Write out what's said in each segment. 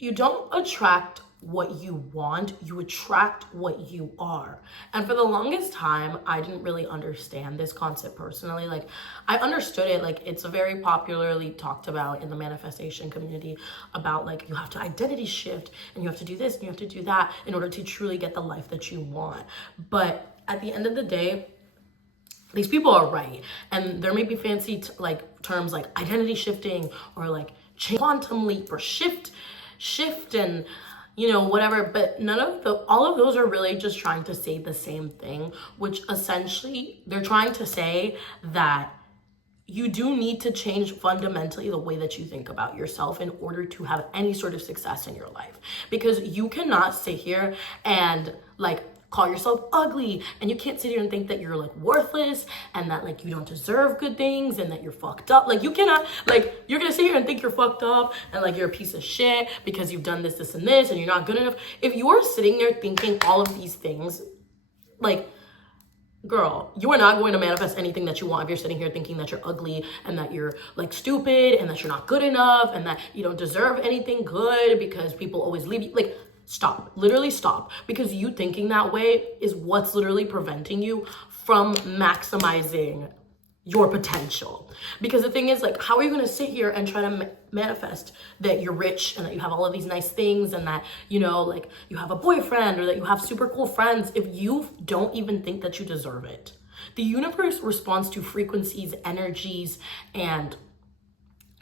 you don't attract what you want, you attract what you are. And for the longest time, I didn't really understand this concept personally. Like, I understood it, like it's a very popularly talked about in the manifestation community about like you have to identity shift and you have to do this and you have to do that in order to truly get the life that you want. But at the end of the day, these people are right, and there may be fancy like terms like identity shifting or like quantum leap or shift and whatever, but all of those are really just trying to say the same thing, which essentially they're trying to say that you do need to change fundamentally the way that you think about yourself in order to have any sort of success in your life. Because you cannot sit here and like call yourself ugly, and you can't sit here and think that you're like worthless and that like you don't deserve good things and that you're fucked up. Like you cannot, like you're gonna sit here and think you're fucked up and like you're a piece of shit because you've done this and this and you're not good enough. If you're sitting there thinking all of these things, like, girl, you are not going to manifest anything that you want if you're sitting here thinking that you're ugly and that you're like stupid and that you're not good enough and that you don't deserve anything good because people always leave you. Like, stop, literally stop, because you thinking that way is what's literally preventing you from maximizing your potential. Because the thing is, like, how are you going to sit here and try to manifest that you're rich and that you have all of these nice things and that, like you have a boyfriend or that you have super cool friends if you don't even think that you deserve it? The universe responds to frequencies, energies, and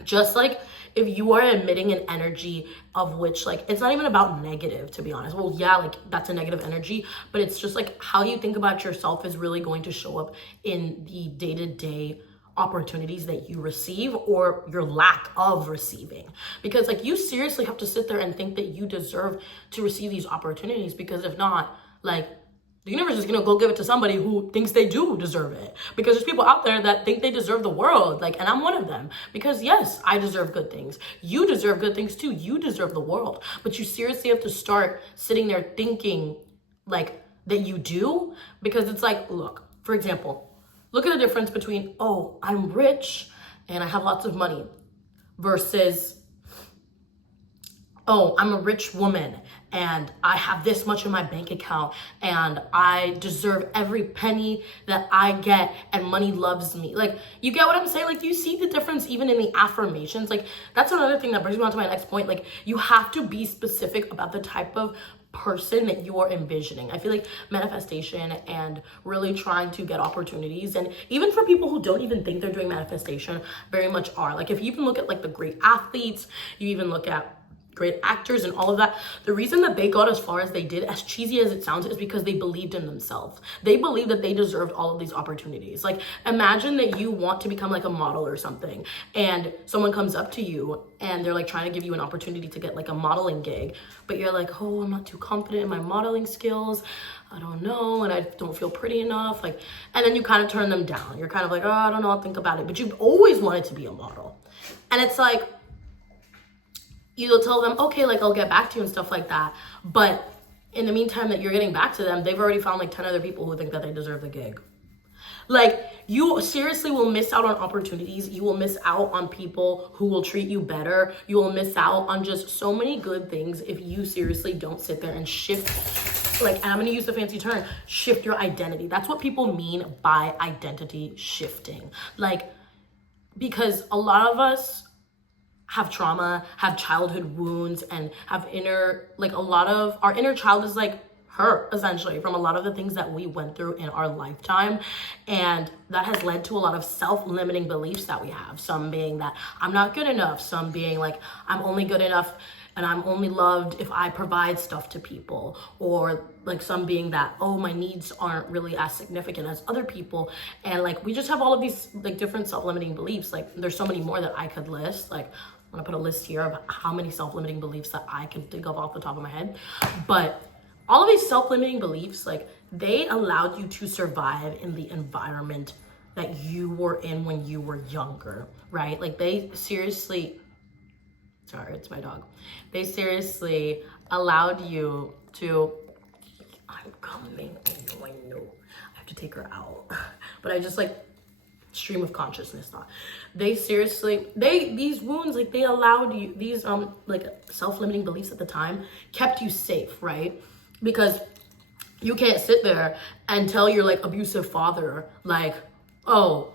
just like if you are emitting an energy of which, like, it's not even about negative, to be honest. Well, yeah, like that's a negative energy, but it's just like how you think about yourself is really going to show up in the day-to-day opportunities that you receive or your lack of receiving. Because like you seriously have to sit there and think that you deserve to receive these opportunities, because if not, like, the universe is gonna go give it to somebody who thinks they do deserve it. Because there's people out there that think they deserve the world, like, and I'm one of them. Because yes, I deserve good things. You deserve good things too. You deserve the world. But you seriously have to start sitting there thinking like that you do. Because it's like, look, for example, look at the difference between, oh, I'm rich and I have lots of money, versus, oh, I'm a rich woman and I have this much in my bank account and I deserve every penny that I get and money loves me. Like, you get what I'm saying? Like, do you see the difference even in the affirmations? Like, that's another thing that brings me on to my next point. Like, you have to be specific about the type of person that you are envisioning. I feel like manifestation and really trying to get opportunities, and even for people who don't even think they're doing manifestation, very much are. Like, if you even look at like the great athletes, you even look at great actors and all of that, the reason that they got as far as they did, as cheesy as it sounds, is because they believed in themselves. They believed that they deserved all of these opportunities. Like, imagine that you want to become like a model or something, and someone comes up to you and they're like trying to give you an opportunity to get like a modeling gig, but you're like, oh, I'm not too confident in my modeling skills, I don't know, and I don't feel pretty enough, like, and then you kind of turn them down. You're kind of like, oh, I don't know, I'll think about it. But you've always wanted to be a model, and it's like, you'll tell them, okay, like, I'll get back to you and stuff like that. But in the meantime that you're getting back to them, they've already found like 10 other people who think that they deserve the gig. Like, you seriously will miss out on opportunities. You will miss out on people who will treat you better. You will miss out on just so many good things if you seriously don't sit there and shift, like, and I'm gonna use the fancy term, shift your identity. That's what people mean by identity shifting. Like, because a lot of us have trauma, have childhood wounds, and have like a lot of our inner child is like hurt essentially from a lot of the things that we went through in our lifetime. And that has led to a lot of self-limiting beliefs that we have. Some being that I'm not good enough, some being like I'm only good enough and I'm only loved if I provide stuff to people, or like some being that, oh, my needs aren't really as significant as other people. And like, we just have all of these like different self-limiting beliefs. Like, there's so many more that I could list. Like, I'm gonna put a list here of how many self-limiting beliefs that I can think of off the top of my head. But all of these self-limiting beliefs, like, they allowed you to survive in the environment that you were in when you were younger, right? Like, they seriously, sorry, it's my dog. They seriously allowed you to, I'm coming, I know, I have to take her out. But I just like, stream of consciousness thought. They seriously, these wounds, like they allowed you, these like self-limiting beliefs at the time kept you safe, right? Because you can't sit there and tell your like abusive father, like, oh,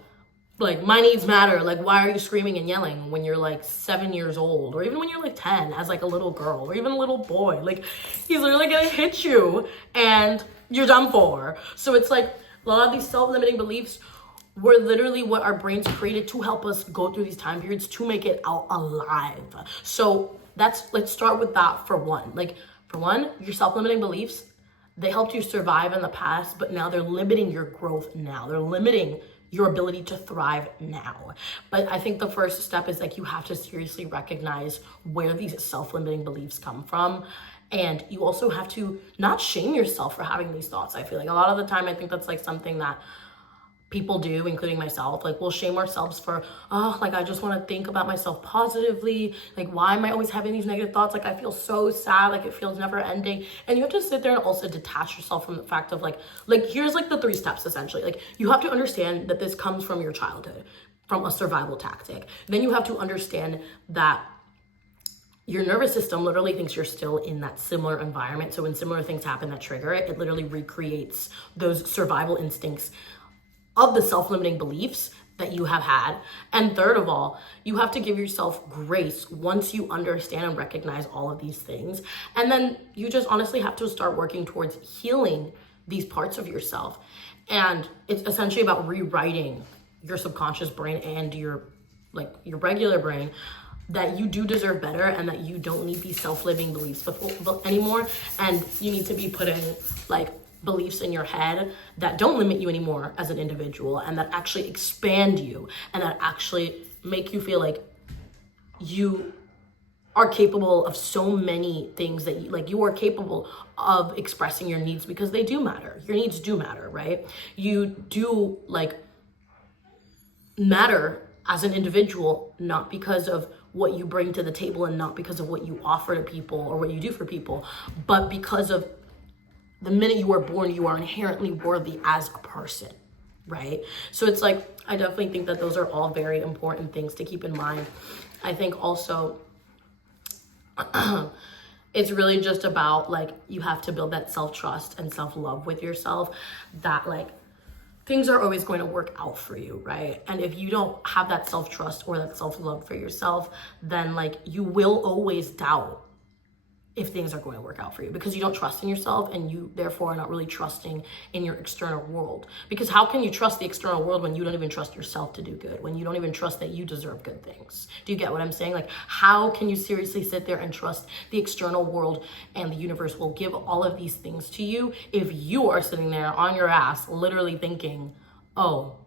like my needs matter, like why are you screaming and yelling when you're like 7 years old, or even when you're like 10 as like a little girl, or even a little boy. Like he's literally gonna hit you and you're done for. So it's like a lot of these self-limiting beliefs were literally what our brains created to help us go through these time periods to make it out alive. So let's start with that for one. Like for one, your self-limiting beliefs, they helped you survive in the past, but now they're limiting your growth now. They're limiting your ability to thrive now. But I think the first step is like you have to seriously recognize where these self-limiting beliefs come from. And you also have to not shame yourself for having these thoughts. I feel like a lot of the time, I think that's like something that people do, including myself. Like we'll shame ourselves for, oh, like I just want to think about myself positively. Like why am I always having these negative thoughts? Like I feel so sad, like it feels never ending. And you have to sit there and also detach yourself from the fact of like here's like the 3 steps essentially. Like you have to understand that this comes from your childhood, from a survival tactic. Then you have to understand that your nervous system literally thinks you're still in that similar environment. So when similar things happen that trigger it, it literally recreates those survival instincts of the self-limiting beliefs that you have had. And third of all, you have to give yourself grace once you understand and recognize all of these things. And then you just honestly have to start working towards healing these parts of yourself. And it's essentially about rewriting your subconscious brain and your regular brain that you do deserve better and that you don't need these self-limiting beliefs anymore. And you need to be putting like beliefs in your head that don't limit you anymore as an individual and that actually expand you and that actually make you feel like you are capable of so many things, that you are capable of expressing your needs, because they do matter. Your needs do matter, right? You do like matter as an individual, not because of what you bring to the table and not because of what you offer to people or what you do for people, but because of the minute you are born, you are inherently worthy as a person, right? So it's like, I definitely think that those are all very important things to keep in mind. I think also, it's really just about like, you have to build that self-trust and self-love with yourself, that like, things are always going to work out for you, right? And if you don't have that self-trust or that self-love for yourself, then like, you will always doubt if things are going to work out for you, because you don't trust in yourself and you therefore are not really trusting in your external world. Because how can you trust the external world when you don't even trust yourself to do good, when you don't even trust that you deserve good things? Do you get what I'm saying? Like, how can you seriously sit there and trust the external world and the universe will give all of these things to you if you are sitting there on your ass literally thinking, oh,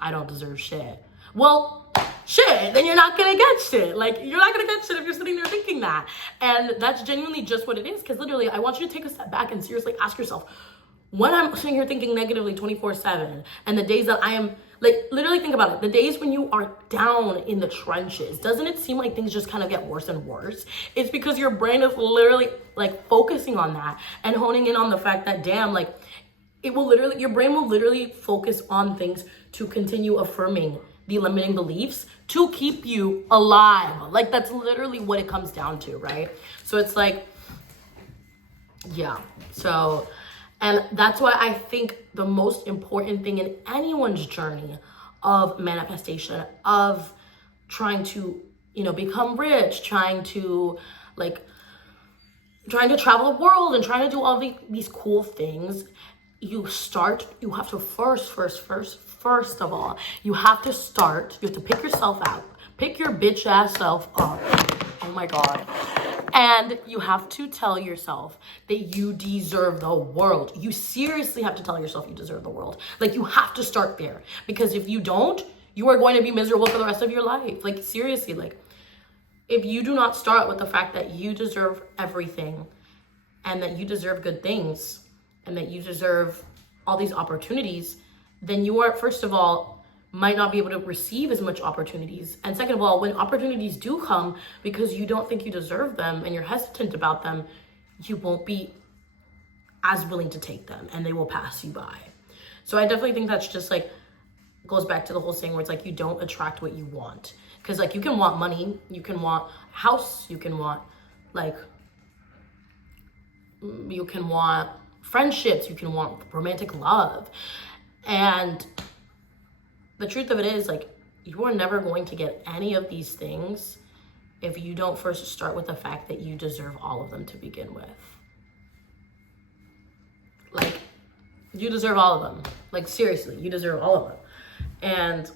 I don't deserve shit? Well, shit, then you're not gonna get shit. Like, you're not gonna get shit if you're sitting there thinking that. And that's genuinely just what it is. Because literally, I want you to take a step back and seriously ask yourself, when I'm sitting here thinking negatively 24/7, and the days that I am, like, literally think about it, the days when you are down in the trenches, doesn't it seem like things just kind of get worse and worse? It's because your brain is literally like focusing on that and honing in on the fact that, damn, like, it will literally, your brain will literally focus on things to continue affirming the limiting beliefs to keep you alive. Like, that's literally what it comes down to, right? So it's like, yeah. So, and that's why I think the most important thing in anyone's journey of manifestation, of trying to, you know, become rich, trying to travel the world and trying to do all these cool things, you have to first of all, you have to pick yourself out, pick your bitch ass self up. Oh my God. And you have to tell yourself that you deserve the world. You seriously have to tell yourself you deserve the world. Like, you have to start there, because if you don't, you are going to be miserable for the rest of your life. Like, seriously, like, if you do not start with the fact that you deserve everything and that you deserve good things and that you deserve all these opportunities, then you are, first of all, might not be able to receive as much opportunities. And second of all, when opportunities do come, because you don't think you deserve them and you're hesitant about them, you won't be as willing to take them and they will pass you by. So I definitely think that's just like goes back to the whole saying where it's like you don't attract what you want. Because like you can want money, you can want a house, you can want like, you can want friendships, you can want romantic love. And the truth of it is, like, you are never going to get any of these things if you don't first start with the fact that you deserve all of them to begin with. Like, you deserve all of them. Like, seriously, you deserve all of them. And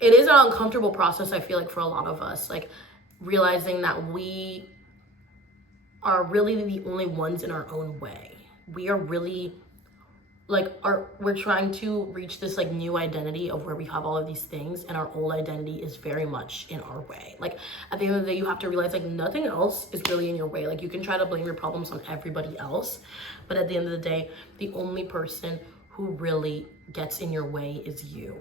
it is an uncomfortable process, I feel like, for a lot of us, like, realizing that we are really the only ones in our own way. We are really, like, we're trying to reach this, like, new identity of where we have all of these things, and our old identity is very much in our way. Like, at the end of the day, you have to realize, like, nothing else is really in your way. Like, you can try to blame your problems on everybody else, but at the end of the day, the only person who really gets in your way is you.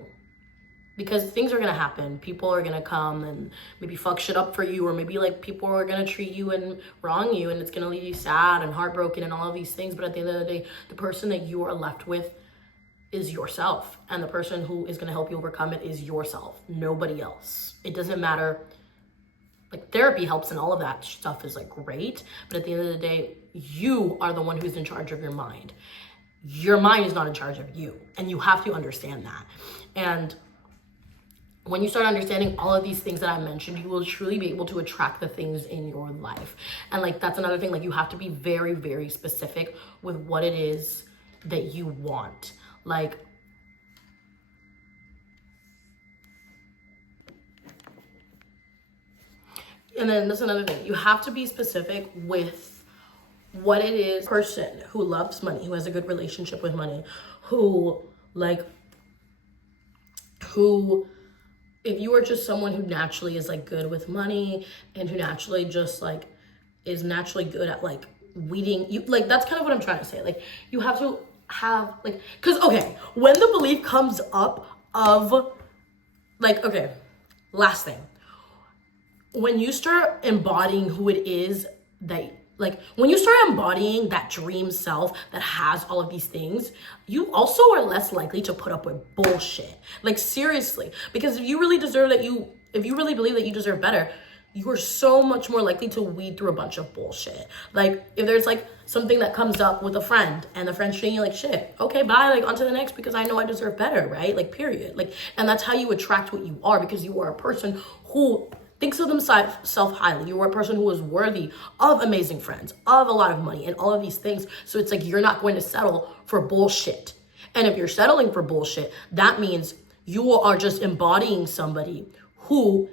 Because things are gonna happen. People are gonna come and maybe fuck shit up for you, or maybe like people are gonna treat you and wrong you, and it's gonna leave you sad and heartbroken and all of these things. But at the end of the day, the person that you are left with is yourself. And the person who is gonna help you overcome it is yourself, nobody else. It doesn't matter. Like, therapy helps and all of that stuff is like great. But at the end of the day, you are the one who's in charge of your mind. Your mind is not in charge of you. And you have to understand that. And when you start understanding all of these things that I mentioned, you will truly be able to attract the things in your life. And like, that's another thing, like, you have to be very, very specific with what it is that you want. Like, and then that's another thing, you have to be specific with what it is. Person who loves money, who has a good relationship with money, if you are just someone who naturally is like good with money and who naturally just like is naturally good at like weeding you, like, that's kind of what I'm trying to say. Like, you have to have like, because okay, when the belief comes up of like, okay, last thing, when you start embodying who it is that, like, when you start embodying that dream self that has all of these things, you also are less likely to put up with bullshit. Like, seriously, because if you really believe that you deserve better, you are so much more likely to weed through a bunch of bullshit. Like, if there's like something that comes up with a friend and the friend's treating you like shit, okay, bye, like, on to the next, because I know I deserve better, right? Like, period. Like, and that's how you attract what you are, because you are a person who thinks of themselves highly. You are a person who is worthy of amazing friends, of a lot of money, and all of these things. So it's like, you're not going to settle for bullshit. And if you're settling for bullshit, that means you are just embodying somebody who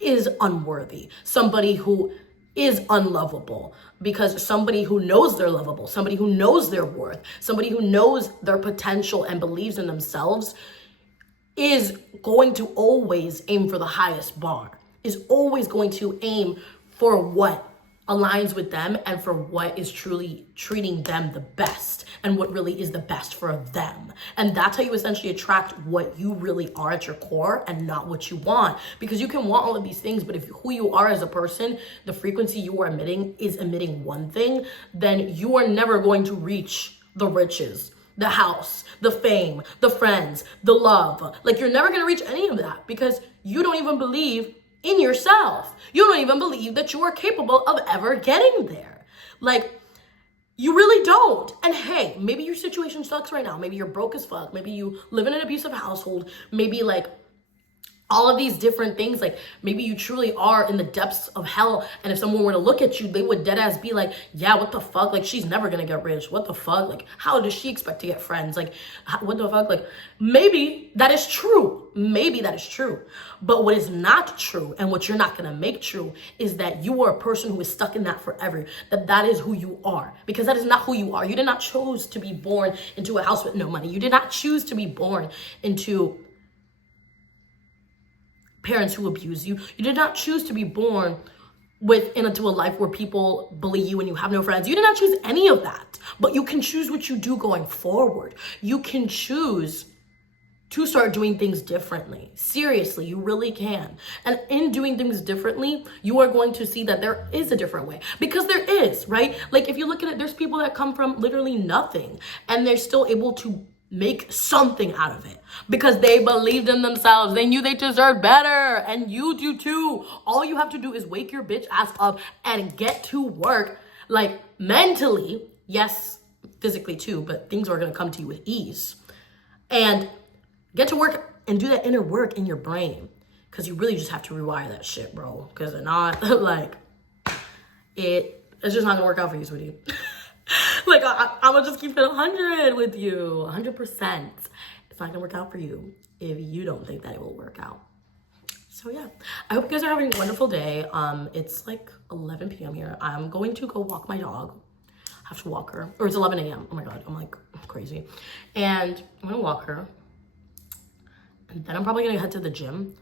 is unworthy, somebody who is unlovable, because somebody who knows they're lovable, somebody who knows their worth, somebody who knows their potential and believes in themselves is going to always aim for the highest bar, is always going to aim for what aligns with them and for what is truly treating them the best and what really is the best for them. And that's how you essentially attract what you really are at your core and not what you want. Because you can want all of these things, but if who you are as a person, the frequency you are emitting is emitting one thing, then you are never going to reach the riches, the house, the fame, the friends, the love. Like, you're never gonna reach any of that because you don't even believe in yourself. You don't even believe that you are capable of ever getting there. Like, you really don't. And hey, maybe your situation sucks right now. Maybe you're broke as fuck. Maybe you live in an abusive household. Maybe like all of these different things, like maybe you truly are in the depths of hell, and if someone were to look at you, they would dead ass be like, yeah, what the fuck, like, she's never gonna get rich, what the fuck, like, how does she expect to get friends, like, what the fuck, like, maybe that is true, but what is not true, and what you're not gonna make true, is that you are a person who is stuck in that forever, that is who you are, because that is not who you are. You did not choose to be born into a house with no money. You did not choose to be born into parents who abuse you. You did not choose to be born into a life where people bully you and you have no friends. You did not choose any of that, but you can choose what you do going forward. You can choose to start doing things differently. Seriously, you really can. And in doing things differently, you are going to see that there is a different way, because there is, right? Like, if you look at it, there's people that come from literally nothing and they're still able to make something out of it because they believed in themselves. They knew they deserved better, and you do too. All you have to do is wake your bitch ass up and get to work, like mentally, yes, physically too, but things are gonna come to you with ease. And get to work and do that inner work in your brain, because you really just have to rewire that shit, bro. Because if not, like, it's just not gonna work out for you, sweetie. Like, I'm gonna just keep it 100 with you, 100%. It's not gonna work out for you if you don't think that it will work out. So yeah, I hope you guys are having a wonderful day. It's like 11 p.m. here. I'm going to go walk my dog. I have to walk her, or it's 11 a.m. Oh my God, I'm like crazy. And I'm gonna walk her. And then I'm probably gonna head to the gym.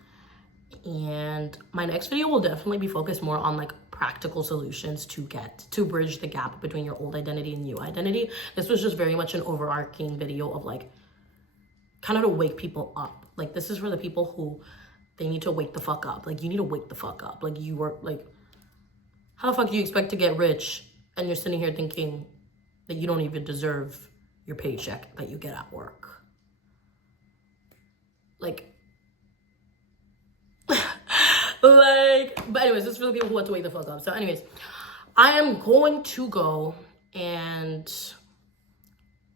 And my next video will definitely be focused more on like practical solutions to bridge the gap between your old identity and new identity. This was just very much an overarching video of like kind of to wake people up. Like, this is for the people who they need to wake the fuck up. Like, you need to wake the fuck up. Like, you work, like, how the fuck do you expect to get rich and you're sitting here thinking that you don't even deserve your paycheck that you get at work? Like, but anyways, this is for the people who want to wake the fuck up. So anyways, I am going to go and,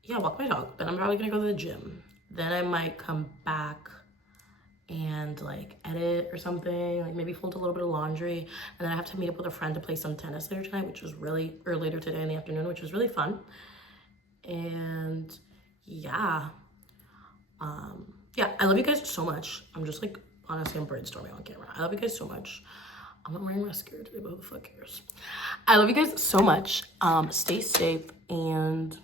yeah, walk my dog. But I'm probably going to go to the gym. Then I might come back and, like, edit or something. Like, maybe fold a little bit of laundry. And then I have to meet up with a friend to play some tennis later tonight, or later today in the afternoon, which was really fun. And, yeah. Yeah, I love you guys so much. I'm just, like, honestly, I'm brainstorming on camera. I love you guys so much. I'm not wearing mascara today, but who the fuck cares? I love you guys so much. Stay safe, and